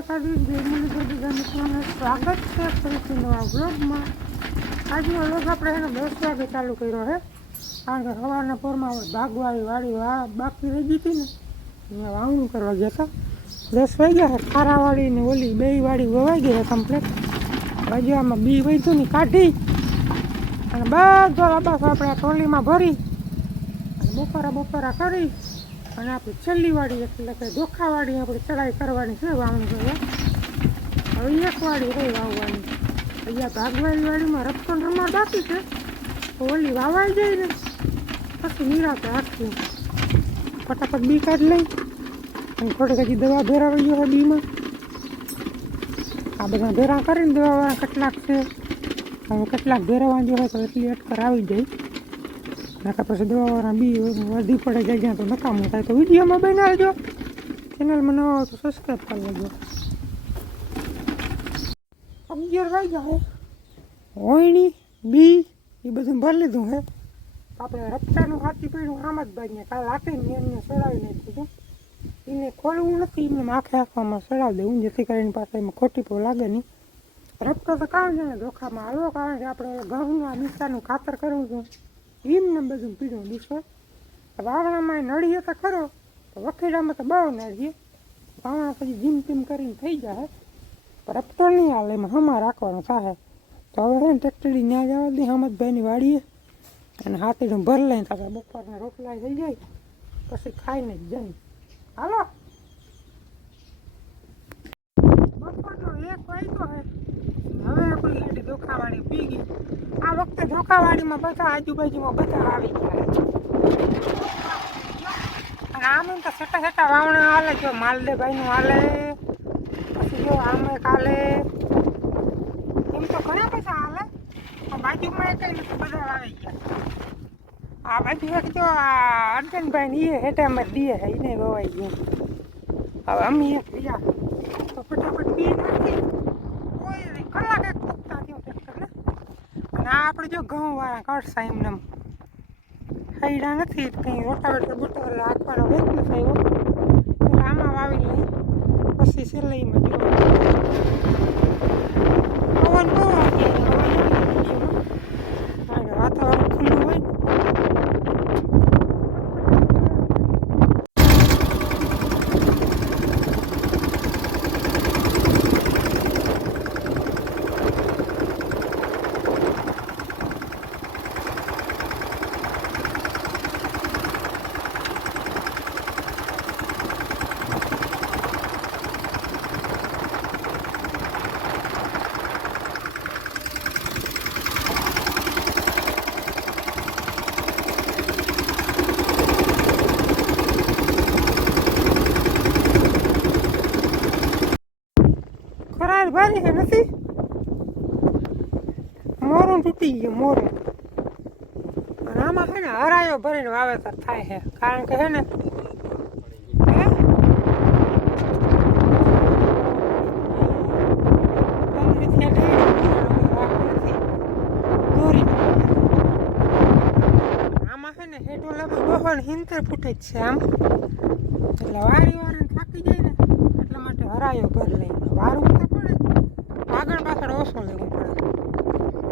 જય મુરલીધર બધા મિત્રોને સ્વાગત છે ફરીથી નવા બ્લોગમાં આજનો લોગ આપણે એને દસ વાગે ચાલુ કર્યો છે, કારણ કે સવારના પોરમાં ભાગવાળી વાળી વા, બાકી રહી ગઈ હતી ને અહીંયા વાવણું કરવા ગયા હતા. દસ વાગ્યા છે ખારાવાળી ને ઓલી બે વાળી વવાઈ ગઈ છે કમ્પ્લેટ બાજુ આમાં બી વૈધું ની કાઢી. અને બધો લાબાસો આપણે ટ્રોલીમાં ભરી. અને બપોરા બપોરા કરી. અને આપણી છેલ્લી વાડી એટલે કે ધોખાવાડી આપણે ચડાઈ કરવાની છે, વાવણી કરવા હવે એક વાડી રહી વાવવાની. અહીંયા ભાગવાળી વાડીમાં રપટન રમાડ બાકી છે. તો ઓલી વાવાઈ જાય ને, પછી નિરાતે આખી ફટાફટ બી કાઢી લઈ. અને થોડીક હજી દવા ભેરાવી ગયો બીમાં. આ બધા ભેરા કરીને દવાવાળા કેટલાક છે. હવે કેટલાક ભેરવા જો હોય તો એટલી અટકર આવી જાય. નકા પછી દવાવાળા બી વધી પડે જાય જ્યાં તો નકામું થાય. તો વિડીયોમાં બનાવજો. ચેનલમાં નવા હોય તો સબસ્ક્રાઈબ કરી લેજો. અગિયાર વાગ્યા હે. હોયણી, બી, એ બધું ભરી લીધું હે. આપણે રપટાનું હાથી પડ્યું આમ જ ભાઈને કાલ આપીને એમને સડાવી નાખ્યું છે. એને ખોલવું નથી, એમને આખે આંખવામાં સડાવી દેવું જેથી કરીને પાસે એમાં ખોટી પો લાગે નહીં. રપટો તો કારણ છે ને ધોખામાં હાલો કારણ કે આપણે ઘઉંના આ ખાતર કરવું છું. એમને બધું પીડું દુશ્મન વાવણામાં નડીએ તો ખરો, તો વખેડામાં તો બહુ નડીએ વાવણા પછી જીમ ટીમ કરીને થઈ જાય. પણ રપટો નહીં હાલે, એમાં હમા રાખવાનો થાય તો હવે છે ને ટેક્ટરી ન્યા જવા દે હમદભાઈની વાડીએ. અને હાથીનું ભર લઈને તારે બપોરના રોટલા થઈ જાય. પછી ખાઈને જ જાય હાલો. બપોર તો એક વાગ્યો હે. હવે આપણી ધોકાવાળી પી ગઈ આ વખતે ધોખાવાળીમાં બધા આજુબાજુમાં બધા આવી ગયા અને આમ તો સેટા સેટા વાવણા હાલે, જો માલદેભાઈનું હાલે, પછી જો આમ એક હાલે એમ તો ઘણા બધા હાલે, પણ બાજુમાં એક બધા આવી ગયા. આ બાજુ એક જો આ અર્જનભાઈ એ હેઠામાં દીએ એને વવાઈ ગયું. હવે અમે એક ગયા તો ફટાફટ બી નાખી કલાક એક પૂગતા થયું ટ્રેક્ટરને અને આપણે જો ઘઉં વાળા કરશા એમને. હૈડા નથી કંઈ રોટાવેટર બોટાવેટર રાખવાનો નથી થયો એટલે આમાં વાવી લઈ પછી સિલાઈમાં જોવા પવન બહુ આવે વાતાવરણ ખુલ્લું હોય ને છે નથી મોરું તૂટી ગયું મોરું અને આમાં છે ને હરાયો ભરીને વાવેતર થાય છે કારણ કે છે ને હે? પંદરથી અઢાર વાક નથી. દોરી આમાં છે ને હેઠો લગભગ બહો ને ફૂટે જ છે આમ એટલે વારી વારી થાકી જાય ને એટલા માટે હરાયો ભર લઈને પડે આગળ ઓછું લેવું પડે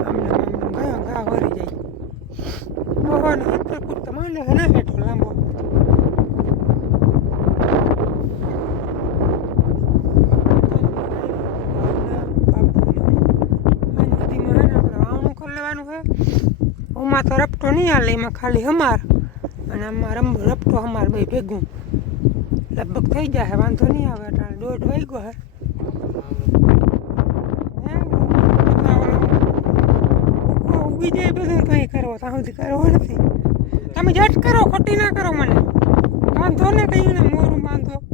આમને આમને ગયો ઘા વળી જાય બહુ ને હિંતેર ફૂટ તો માંડે છે ને હેઠો લાંબો તો રપટો નહીં હાલે એમાં ખાલી હમાર અને આમાં રમ રપટો હમાર બે ભેગું લગભગ થઈ જાય વાંધો નહીં આવે દોઢ વાગ્યો હે હે? જાય બધું કંઈ કરો ત્યાં સુધી કરવો નથી. તમે જટ કરો, ખોટી ના કરો મને. બાંધો ને કહ્યું ને, મોરું બાંધો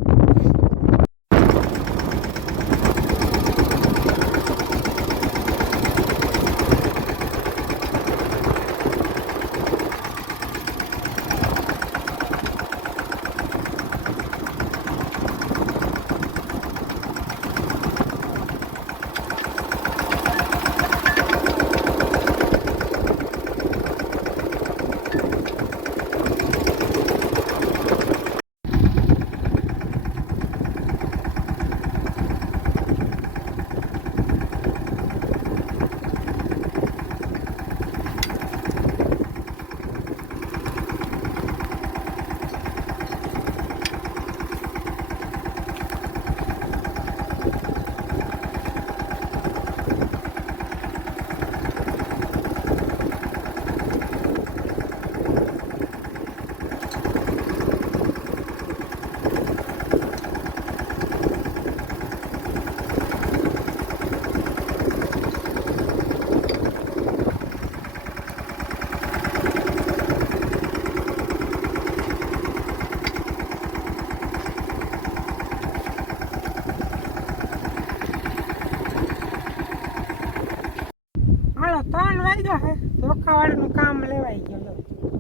ધોખાવાળીનું કામ લેવાઈ ગયું.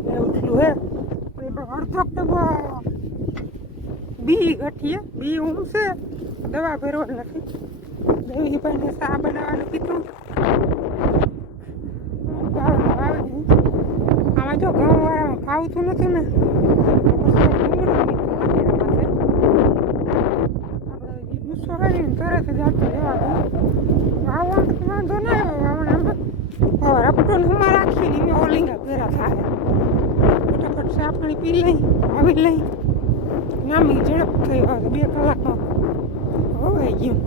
જો એવું હે. અડધો ડબ્બો બી ગઠીએ, બી ઉમશે દવા ભેરો નથી. દેવી ભાઈને ચા બનાવવાનું કીધું. આમાં જો ઘઉં વાળામાં ફાવતું નથી ને ગુસ્સો કરીને તરત જ આટલો લેવા ગયો વાવવાનું તો વાંધો ના આવ્યો વાવણામાં હવે રપટોને હમણાં રાખીને મેં લીંગા ભેરા થાય ફટાફટ પાણી પી લઈ, આવી લઈ. નામી ઝડપ થઈ હવે બે કલાકમાં. હોવાઈ ગયું.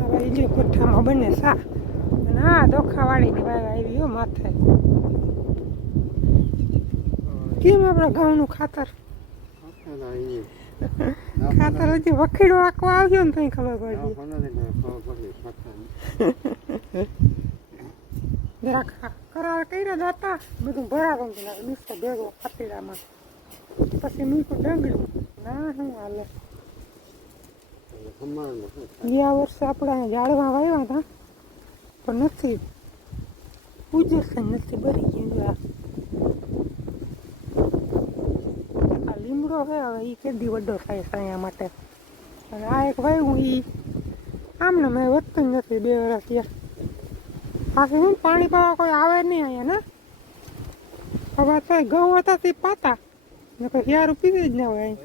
હવે એ જે કોઠામાં બને સા. અને આ ધોખાવાળીની વાય આવી હો માથે. કેમ આપણા ઘઉંનું ખાતર? ખાતર હજી વખીડો આખો આવ્યો ને તઈ ખબર પડી. જરાક કરાર કર્યા હતા. બધું ભરાવું દિવસે ભેગો ખાતીડામાં પછી મીઠું ડંગળું ના શું હાલે? ગયા વર્ષે આપણે અહીંયા ઝાડવા વાવ્યા હતા પણ નથી. ઉજરશે નથી ભરી ગયું જો આ આ લીમડો છે હવે એ કેદી વડો થાય છે અહીંયા માટે? અને આ એક વાવ્યું એ આમને મેં વધતું જ નથી બે વર્ષ ત્યાં પાછું શું પાણી પાવા કોઈ આવે નહીં અહીંયા, ને? હવે થાય, ઘઉં હતા તે પાતા. ને કોઈ યાર પીવી જ ના હોય અહીં.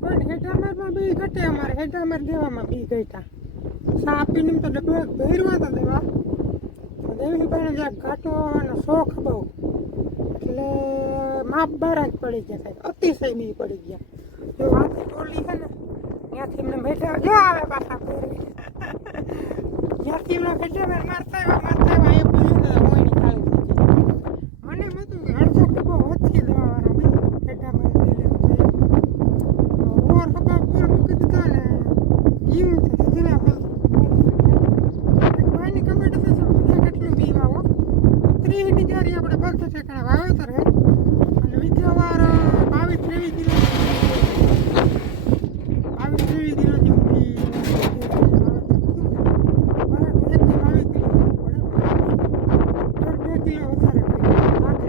પણ હેઠામારમાં બી ઘટે અમારે હેઠામાર દેવામાં બી ઘટ્યા. સાપીને તો ડબ્બા ભેરવા હતા દેવા. દેવીભાઈને જ્યાં ઘાટવાનો શોખ બહુ. એટલે માપ બારા જ પડી ગયા સાહેબ. અતિશય બી પડી ગયા. જો વાતે ટોલી છે ને, ત્યાંથી એમને બેઠા જો આવે પાછા ત્યાંથી એમને બેઠા મેં મારતા આવ્યા એ પૂછ્યું તો મોયની ખાલી થઈ ગઈ મને એમ હતું કે અડધો ડબ્બો વધથી દેવાનો ભાઈ હેઠા મને દઈ લેવું ઓર ખબર પર મૂકી દીધો ને જીવ છે જીરા પર કોઈની કમેન્ટ છે બીજા કેટલું બીવા હો ત્રીસની જારી આપણે બગતો ઠેકાણે વાવેતર હે અને બીજો વાર બાવીસ ત્રેવીસ કિલો બાવીસ ત્રેવીસ કિલો જેવું બી એક થી બાવીસ કિલો જેવું પડે દોઢ બે કિલો વધારે પડે નાખે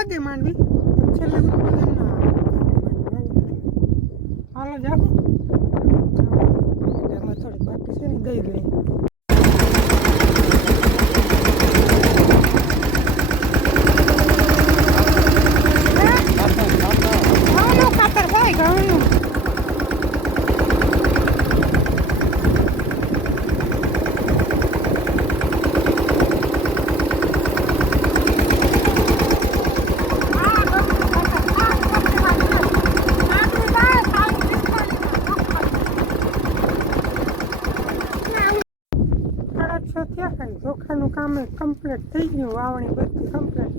લાગે માંડવી. છેલ્લે ઉત્પાદન ના. હાલો જાઓ એમાં થોડી બાકી છે ને દઈ દઈ ઘઉંનું ખાતર થાય ઘઉંનું ચોખાનું કામ કમ્પ્લીટ થઈ ગયું, વાવણી બધી કમ્પ્લીટ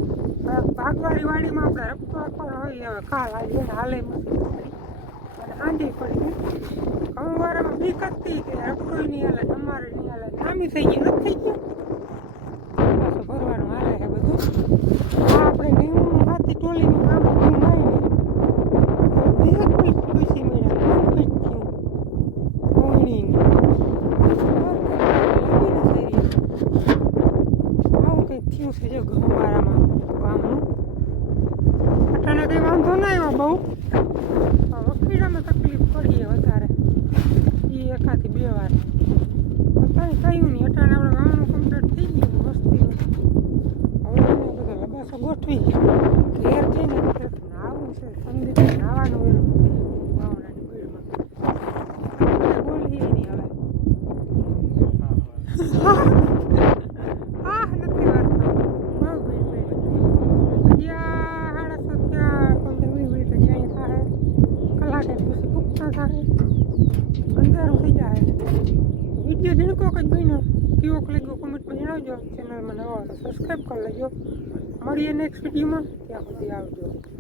ભાગવાળી વાડીમાં આપણે રપતો પણ હોય હવે કાલ હાલે મશીન અને આંધી પડી ગઈ. કંવારામાં બીક હતી કે રપટોય નહીં હાલે તમારે નહીં હાલે. નામી થઈ ગઈ, નથી થઈ ગયું. ભરવાનું હાલે છે બધું આ આપણે નીમનું હાથી ટોલીનું કામ બધું નાઈ બે ખુશી મળ્યા ખુશ થયું કોઈની આવું કંઈક થયું છે જો ઘઉંવાળામાં કામનું અટાણે કંઈ વાંધો ના આવ્યો બહુ વકીલામાં તકલીફ પડી વધારે એ એકાથી બે થયું નહીં. અટાણે આપણે વાવણું કમ્પ્લીટ થઈ ગયું વસ્તીનું. હવે બધા લબાસો ગોઠવી. ઘેર જઈને નાવું છે. ઠંડી નાવાનું એનું વાવણાની બીડમાં બોલીએ નહીં હવે હા નથી વારતો બહુ ભીડ પડી ત્યાં સાડા સાત ત્યાં પંદર વીસ મિનિટ જ અહીં થાય કલાકે પછી પૂછતા થાય અંધારું થઈ જાય વીડિયો ઝીણકો જ બન્યો કેવો લાગ્યો કોમેન્ટમાં જણાવજો ચેનલમાં નવા તો સબસ્ક્રાઈબ કરી લેજો મળીએ નેક્સ્ટ વિડીયોમાં ત્યાં સુધી આવજો.